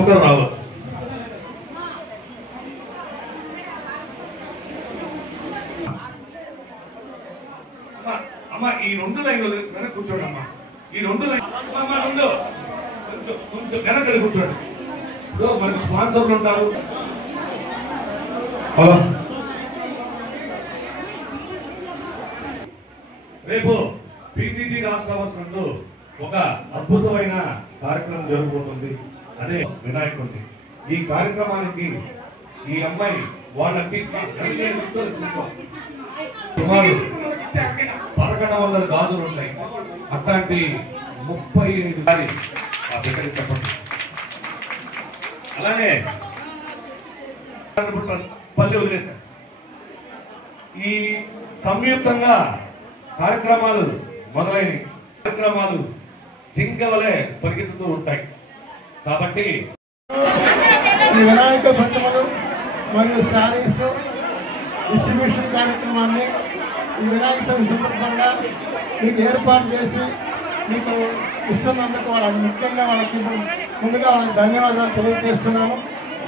ఒక్కరు రావచ్చు. అమ్మా ఈ 2 లైన్లు తెలుసు కూర్చోండి అమ్మా. ఈ 2 లైన్ కొంచెం వెనకలు కూర్చోండి. ఇప్పుడు మనకి స్పాన్సర్లు ఉంటారు. హలో, రేపు పీటీటీ రాష్ట్ర నందు ఒక అద్భుతమైన కార్యక్రమం జరగబోతుంది. అదే వినాయకుడిని. ఈ కార్యక్రమానికి ఈ అమ్మాయి వాళ్ళ సుమారు 1100 గాజులు ఉంటాయి. అట్లాంటి 35 సారి ఆ దగ్గర చెప్పండి. అలానే పల్లె వదిలేశారు. ఈ సంయుక్తంగా కార్యక్రమాలు మొదలైన కార్యక్రమాలు జింకవలే పరిగెత్తుతూ ఉంటాయి. కాబట్టి ఈ వినాయక ప్రతిమలు మరియు శారీస్ డిస్ట్రిబ్యూషన్ కార్యక్రమాన్ని ఈ వినాయక చవితి సందర్భంగా మీకు ఏర్పాటు చేసి మీకు ఇస్తున్నందుకు వాళ్ళకి ముఖ్యంగా వాళ్ళకి ముందుగా వాళ్ళకి ధన్యవాదాలు తెలియజేస్తున్నాము.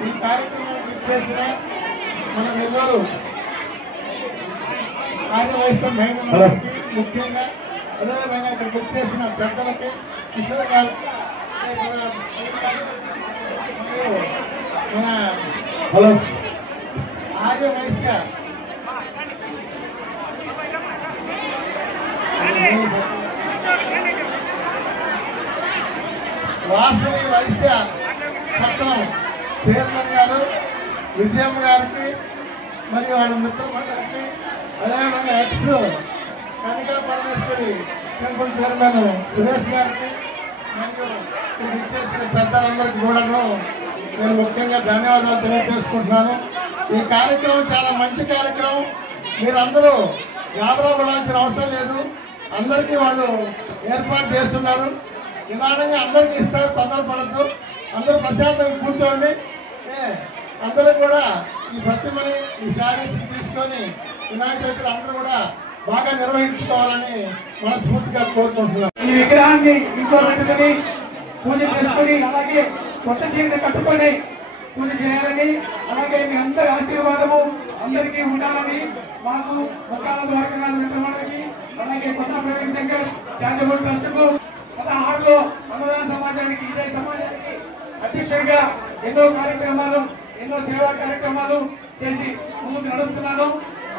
ఈ కార్యక్రమాన్ని చేసిన మన నెల్లూరు ఆదివాసీ మహిళలకి ముఖ్యంగా అదేవిధంగా ఇక్కడికి వచ్చేసిన పెద్దలకి మన హలో ఆర్యవైశ్య వాసవి వైశ్య సత్రం చైర్మన్ గారు విజయమ్మ గారికి మరియు వాళ్ళ మిత్రమండలికి అదేవిధంగా ex Kanaka Parameshwari temple chairman Suresh గారికి మరియు ఇచ్చేసిన పెద్దలందరికీ కూడాను నేను ముఖ్యంగా ధన్యవాదాలు తెలియజేసుకుంటున్నాను. ఈ కార్యక్రమం చాలా మంచి కార్యక్రమం. మీరందరూ గాబరా పడాల్సిన అవసరం లేదు. అందరికీ వాళ్ళు ఏర్పాటు చేస్తున్నారు. నిదానంగా అందరికీ ఇస్తారు. తొందరపడద్దు. అందరూ ప్రశాంతంగా కూర్చోండి. అందరూ కూడా ఈ ప్రతిమని ఈ శారీస్ తీసుకొని వినాయక చవితిని అందరూ కూడా బాగా నిర్వహించుకోవాలని మనస్ఫూర్తిగా కోరుకుంటున్నాను. ఈ విగ్రహాన్ని ఇంట్లో పెట్టుకుని పూజ చేసుకుని అలాగే కొత్త చీరను కట్టుకొని పూజ చేయాలని అలాగే మీ అందరి ఆశీర్వాదము అందరికీ ఉండాలని మాకు ముఖాల ద్వారా మిత్రమండలికి అలాగే కొత్త ప్రవీణ్ శంకర్ చారిటబుల్ ట్రస్ట్ కు 16లో అన్నదాన సమాజానికి ఇదే సమాజానికి అధ్యక్షుడిగా ఎన్నో కార్యక్రమాలు ఎన్నో సేవా కార్యక్రమాలు చేసి ముందుకు నడుస్తున్నాను.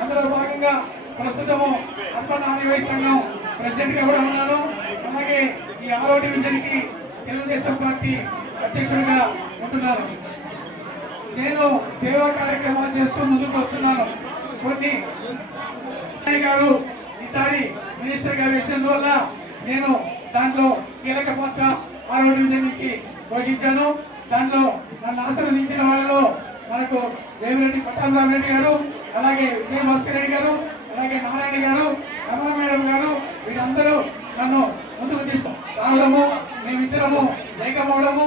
అందులో భాగంగా ప్రస్తుతము అర్బన్ ఆదివాసీ సంఘం ప్రెసిడెంట్ గా కూడా ఉన్నాను. అలాగే ఈ 6వ డివిజన్ కి తెలుగుదేశం పార్టీ అధ్యక్షుడిగా ఉంటున్నాను. నేను సేవా కార్యక్రమాలు చేస్తూ ముందుకు వస్తున్నాను. కొన్ని గారు ఈసారి మినిస్టర్ గా వేసినందువల్ల నేను దాంట్లో కీలక పాత్ర 6వ డివిజన్ నుంచి పోషించాను. దాంట్లో నన్ను ఆశీర్వదించిన వాళ్ళలో మనకు వేమిరెడ్డి పట్టాభిరామరెడ్డి గారు, అలాగే విజయ భాస్కర్ రెడ్డి గారు, అలాగే నారాయణ గారు, రమా మేడం గారు, వీరందరూ నన్ను ముందుకు తీసుకురావడము, మేమిద్దరము ఏకమవడము,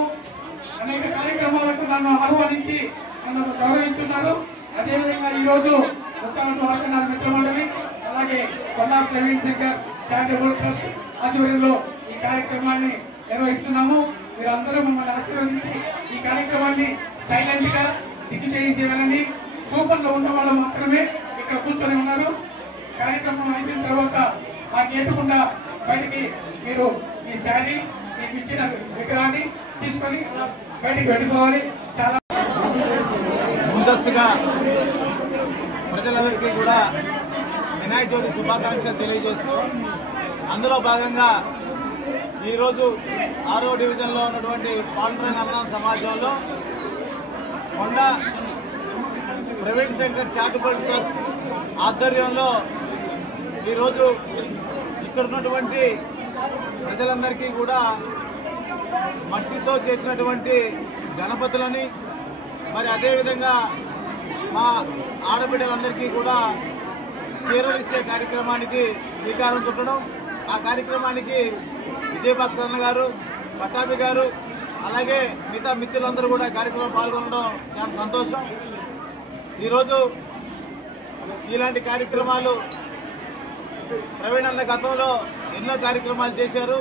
అనేక కార్యక్రమాలకు నన్ను ఆహ్వానించి నన్ను గౌరవించున్నారు. అదేవిధంగా ఈరోజు ముఖ్యమంత్రి ద్వారకనాథ మిత్రమండలి అలాగే కొండా ప్రవీణ్ శంకర్ చారిటబుల్ ట్రస్ట్ ఆధ్వర్యంలో ఈ కార్యక్రమాన్ని నిర్వహిస్తున్నాము. మీరందరూ మమ్మల్ని ఆశీర్వదించి ఈ కార్యక్రమాన్ని సైలెంట్ గా దిగ్విజయం చేయాలని కూపన్లో ఉన్న వాళ్ళు మాత్రమే ఇక్కడ కూర్చొని ఉన్నారు. కార్యక్రమం అయిపోయిన తర్వాత ఆ గేటుకుండా బయటికి మీరు మీ శారీ మీకు ఇచ్చిన విగ్రహాన్ని తీసుకొని బయటికి వెళ్ళిపోవాలి. చాలా ముందస్తుగా ప్రజలందరికీ కూడా వినాయక చవితి శుభాకాంక్షలు తెలియజేస్తూ అందులో భాగంగా ఈరోజు 6వ డివిజన్లో ఉన్నటువంటి పాండురంగ అన్నదాన సమాజంలో కొండా ప్రవీణ్ శంకర్ చారిటబుల్ ట్రస్ట్ ఆధ్వర్యంలో ఈరోజు ఇక్కడ ఉన్నటువంటి ప్రజలందరికీ కూడా మట్టితో చేసినటువంటి గణపతులని మరి అదేవిధంగా మా ఆడబిడ్డలందరికీ కూడా చీరలు ఇచ్చే కార్యక్రమానికి శ్రీకారం చుట్టడం, ఆ కార్యక్రమానికి విజయభాస్కర్ అన్న గారు, పట్టాభి గారు, అలాగే మిగతా మిత్రులందరూ కూడా కార్యక్రమం పాల్గొనడం చాలా సంతోషం. ఈరోజు ఇలాంటి కార్యక్రమాలు ప్రవీణ్ అన్న గతంలో ఎన్నో కార్యక్రమాలు చేశారు.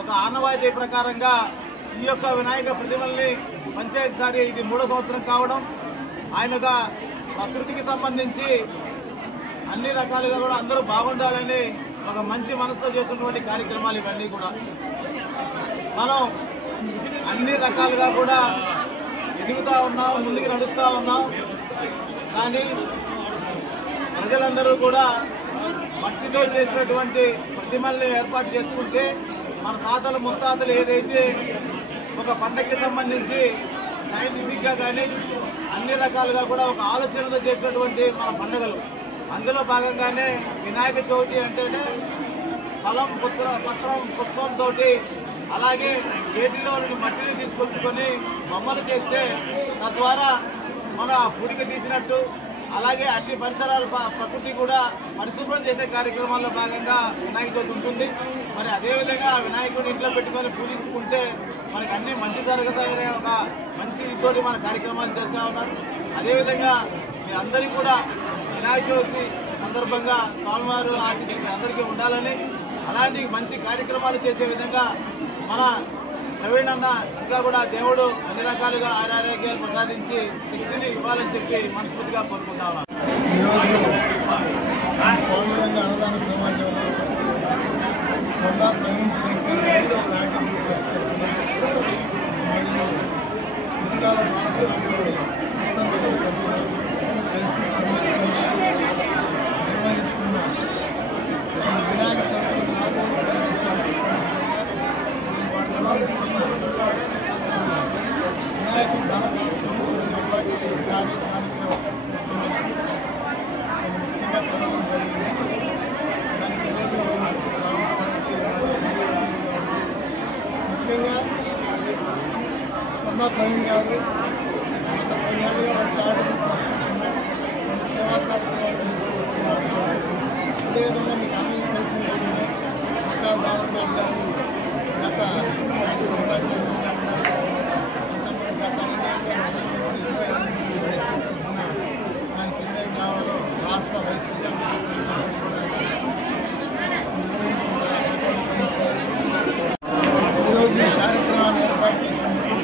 ఒక ఆనవాయితీ ప్రకారంగా ఈ యొక్క వినాయక ప్రతిమల్ని పంచాయతీసారి ఇది 3వ సంవత్సరం కావడం, ఆయనగా ప్రకృతికి సంబంధించి అన్ని రకాలుగా కూడా అందరూ బాగుండాలని ఒక మంచి మనసుతో చేస్తున్నటువంటి కార్యక్రమాలు ఇవన్నీ కూడా. మనం అన్ని రకాలుగా కూడా ఎదుగుతూ ఉన్నాం, ముందుకు నడుస్తూ ఉన్నాం. కానీ ప్రజలందరూ కూడా మట్టితో చేసినటువంటి ప్రతిమల్ని ఏర్పాటు చేసుకుంటే మన తాతలు ముత్తాతలు ఏదైతే ఒక పండగకి సంబంధించి సైంటిఫిక్గా కానీ అన్ని రకాలుగా కూడా ఒక ఆలోచనతో చేసినటువంటి మన పండుగలు. అందులో భాగంగానే వినాయక చవితి అంటేనే ఫలం పత్రం పుష్పంతో అలాగే ఏటిలో మట్టిని తీసుకొచ్చుకొని బొమ్మలు చేస్తే తద్వారా మన పుడిక తీసినట్టు, అలాగే అన్ని పరిసరాల ప్రకృతి కూడా పరిశుభ్రం చేసే కార్యక్రమాల్లో భాగంగా వినాయక చవితి ఉంటుంది. మరి అదేవిధంగా వినాయకుడిని ఇంట్లో పెట్టుకొని పూజించుకుంటే మనకి అన్ని మంచి జరుగుతాయనే ఒక మంచి తోటి మన కార్యక్రమాలు చేస్తూ ఉన్నారు. అదేవిధంగా మీరందరికీ కూడా వినాయక చవితి సందర్భంగా స్వామివారు ఆశీస్సులు అందరికీ ఉండాలని, అలాంటి మంచి కార్యక్రమాలు చేసే విధంగా మన ప్రవీణ్ అన్న ఇంకా కూడా దేవుడు అన్ని రకాలుగా ఆరోగ్యాలు ప్రసాదించి శక్తిని ఇవ్వాలని చెప్పి మనస్ఫూర్తిగా కోరుకుంటా ఉన్నాను. ఈరోజు పౌరులంగా అన్నదాన సమాజంలో కొండా ప్రవీణ్ శంకర్ చారిటబుల్ ట్రస్ట్ మరియు గురుగాల భారతదేశంలో కలిసి సమీపంగా నిర్వహిస్తున్న వినాయక చవితి వినాయకుడు ఈసారి స్థానికంగా ముఖ్యంగా పొందడం జరిగింది. దానికి ముఖ్యంగా కొండా ప్రవీణ్ గారు గత 10 ఏళ్ళుగా వాళ్ళ చారిటబుల్ ట్రస్ట్ సేవా కార్యక్రమాలు చేస్తూ వస్తున్నారు. అదేవిధంగా మీకు అందరికీ తెలిసిన ఇంకా బాలరాజు గారు గత దానికి 20 కావడం రాష్ట్ర వైసీసీ ఈరోజు ఈ కార్యక్రమాన్ని ఏర్పాటు చేసినందుకు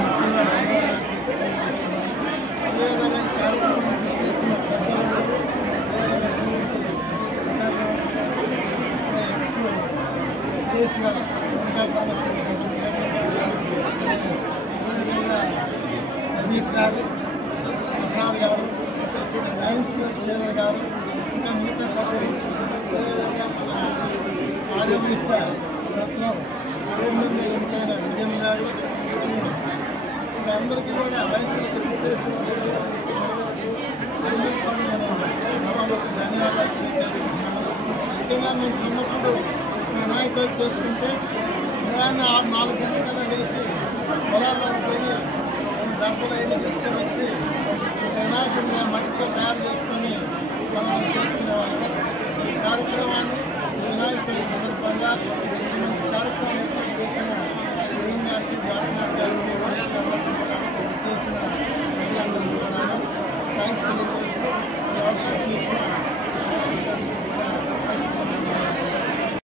ముఖ్యంగా అదేవిధంగా ఈ కార్యక్రమం చేసిన పెద్దలు ఎక్స్ గారు ప్రదీప్ గారు, ప్రసాద్ గారు, లయన్స్ క్లబ్ సేవర్ గారు, ఇంకా మిగతా సభ్యులు, ఆరోగ్య సత్రం చైర్మన్ ఎన్నికైన విజయం గారు, అందరికీ కూడా వయసులకు ధన్యవాదాలు తెలియజేసుకుంటున్నాను. ముఖ్యంగా మేము చిన్నప్పుడు వినాయక చవితి చేసుకుంటే ఉదయాన్నే 4 గంటలకల్లా వేసి పొలాల్లో పోయి డబ్బులు అయినా తీసుకొని వచ్చి వినాయకుడిని మట్టితో తయారు చేసుకొని మనం చేసుకునేవాళ్ళం. ఈ కార్యక్రమాన్ని వినాయక చవితి సందర్భంగా మంచి కార్యక్రమం